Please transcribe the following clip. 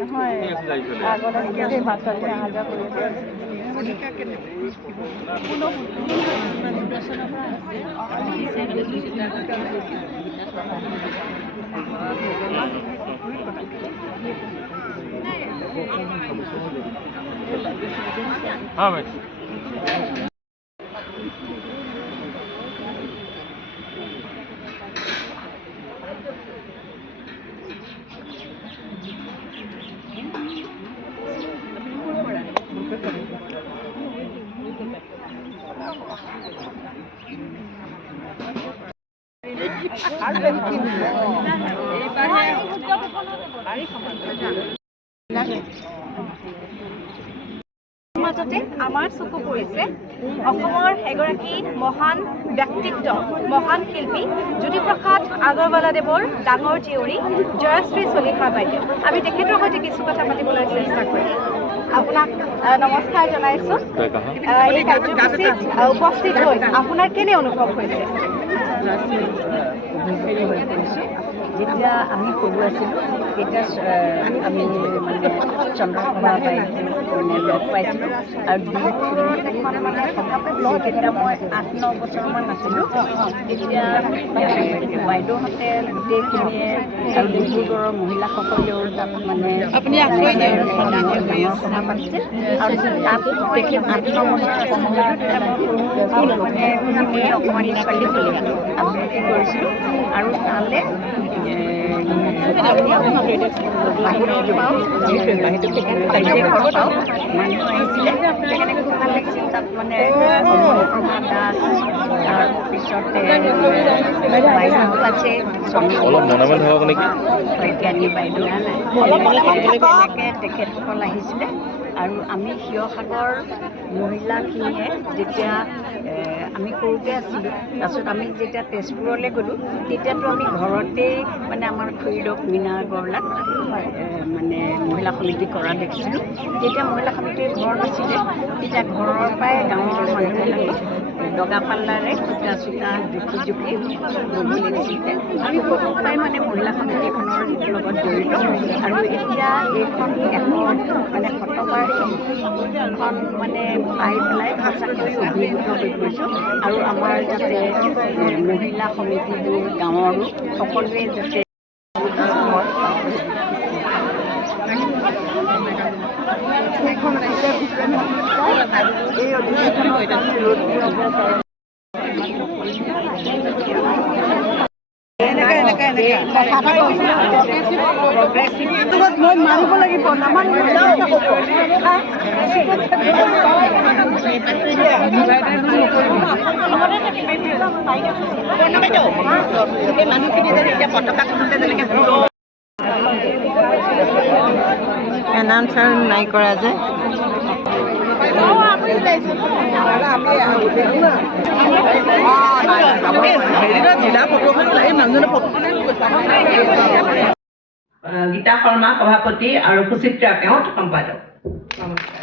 নহয় আগত আছিলে বাছতে অহা যোৱা কৰি আছে हाँ भाई মাজতে আমাৰ চকু পৰিছে অসমৰ এগৰাকী মহান ব্যক্তিত্ব মহান শিল্পী জ্যোতিপ্ৰসাদ আগৰৱালাদেৱৰ ডাঙৰ জীয়ৰী জয়শ্ৰী চলিহা বাইদেউ আমি তেখেতৰ সৈতে কিছু কথা পাতিবলৈ চেষ্টা কৰিম আপোনাক নমস্কাৰ জনাইছোঁ এই কাৰ্যসূচীত উপস্থিত হৈ আপোনাৰ কেনে অনুভৱ হৈছে যেতিয়া আমি সৰু আছিলোঁ তেতিয়া আমি মানে চন্দ্ৰপ্ৰভা মানে লগ পাইছিলোঁ আৰু যেতিয়া মই 8-9 বছৰমান আছিলোঁ তেতিয়া বাইদেউহঁতে গোটেইখিনিয়ে আৰু ডিব্ৰুগড়ৰ মহিলাসকলেও তাত মানে আপুনি ডাঙৰ সভা পাতিছিল আৰু তাত তেখেত 8-9 বছৰ মই অকণমানি ছোৱালী বুলি আবৃত্তি কৰিছিলোঁ আৰু তালৈ মানুহ আহিছিলে সেইকাৰণে খুব ভাল লাগিছিল তাত মানে অনুপ্ৰভা দাস তাৰপিছতে বাইদেউ আছে শইকীয়ানী বাইদেউ এনেকৈ তেখেতসকল আহিছিলে আৰু আমি শিৱসাগৰ মহিলাখিনিয়ে যেতিয়া আমি সৰুতে আছিলোঁ তাৰপিছত আমি যেতিয়া তেজপুৰলৈ গ'লোঁ তেতিয়াতো আমি ঘৰতেই মানে আমাৰ খুৰীদক মীনা আগৰৱালাক মানে মহিলা সমিতি কৰা দেখিছিলোঁ তেতিয়া মহিলা সমিতিৰ ঘৰ নাছিলে তেতিয়া ঘৰৰ পৰাই গাঁৱৰ মানুহবিলাকক দগা পাল্লাৰে সূতা চূতা জুখি ববলৈ দিছিলে আমি সৰুৰ পৰাই মানে মহিলা সমিতিখনৰ লগত জড়িত আৰু এতিয়া এইখন মানে শতবাৰ্ষিকীখন মানে পাই পেলাই সঁচাকৈ অভিভূত হৈ পৰিছোঁ আৰু আমাৰ যাতে মহিলা সমিতিবোৰ গাঁৱৰো সকলোৱে যাতে এই মই মাৰিব লাগিব এনাউন্সাৰ নাই কৰা যে গীতা শৰ্মা সভাপতি আৰু সুচিত্ৰা কেওট সম্পাদক। নমস্কাৰ।